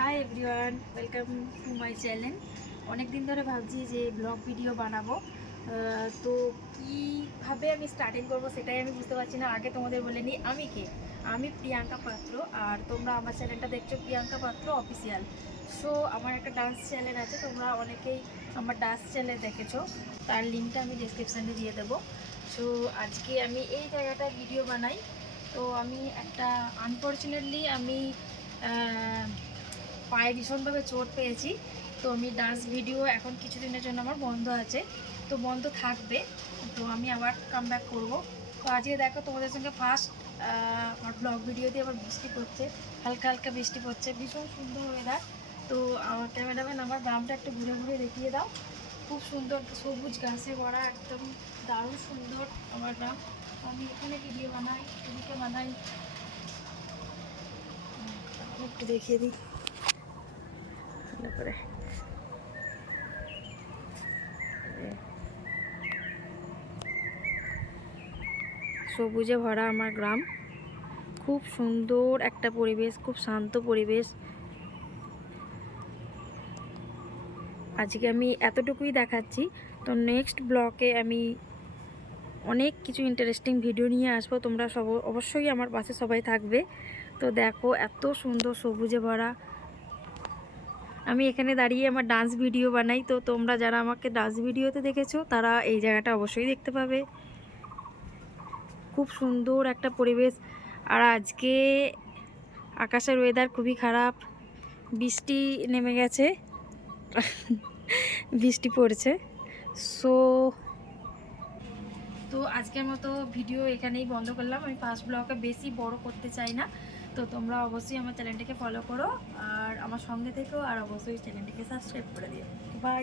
Hi everyone, welcome to my channel. অনেক দিন ধরে ভাবছি যে ব্লগ ভিডিও বানাবো, তো কীভাবে আমি স্টার্টিং করব সেটাই আমি বুঝতে পারছি না। আগে তোমাদের বলে নিই আমি কে। আমি প্রিয়াঙ্কা পাত্র, আর তোমরা আমার চ্যানেলটা দেখছো প্রিয়াঙ্কা পাত্র অফিসিয়াল। সো আমার একটা ডান্স চ্যানেল আছে, তোমরা অনেকেই আমার ডান্স চ্যানেল দেখেছো, তার লিঙ্কটা আমি ডিসক্রিপশানে দিয়ে দেবো। সো আজকে আমি এই জায়গাটায় ভিডিও বানাই। তো আমি একটা আনফর্চুনেটলি আমি পায়ে ভীষণভাবে চোট পেয়েছি। তো আমি ডান্স ভিডিও এখন কিছুদিনের জন্য আমার বন্ধ আছে, তো বন্ধ থাকবে। তো আমি আবার কাম ব্যাক করবো। তো আজকে দেখো তোমাদের সঙ্গে ফার্স্ট আমার ব্লগ ভিডিও দিয়ে আবার বৃষ্টি পড়ছে, হালকা হালকা বৃষ্টি পড়ছে, ভীষণ সুন্দর ওয়েদার। তো আমার ক্যামেরাম্যান আমার গ্রামটা একটু ঘুরে ঘুরে দেখিয়ে দাও। খুব সুন্দর সবুজ ঘাসে ভরা, একদম দারুণ সুন্দর আমার গ্রাম। আমি এখানে ভিডিও বানাই, এদিকে বানাই, একটু দেখিয়ে দিই ভালো করে। সবুজে ভরা আমার গ্রাম, খুব সুন্দর একটা পরিবেশ, খুব শান্ত পরিবেশ। আজকে আমি এতটুকুই দেখাচ্ছি, তো নেক্সট ব্লগে আমি অনেক কিছু ইন্টারেস্টিং ভিডিও নিয়ে আসবো। তোমরা অবশ্যই আমার পাশে সবাই থাকবে। তো দেখো এত সুন্দর সবুজে ভরা। আমি এখানে দাঁড়িয়ে আমার ডান্স ভিডিও বানাই, তো তোমরা যারা আমাকে ডান্স ভিডিওতে দেখেছো তারা এই জায়গাটা অবশ্যই দেখতে পাবে। খুব সুন্দর একটা পরিবেশ। আর আজকে আকাশের ওয়েদার খুবই খারাপ, বৃষ্টি নেমে গেছে, বৃষ্টি পড়ছে। সো তো আজকের মতো ভিডিও এখানেই বন্ধ করলাম। আমি ফার্স্ট ব্লগে বেশি বড় করতে চাই না। তো তোমরা অবশ্যই আমার চ্যানেলটিকে ফলো করো আর আমার সঙ্গে থেকো, আর অবশ্যই চ্যানেলটিকে সাবস্ক্রাইব করে দিও। বাই।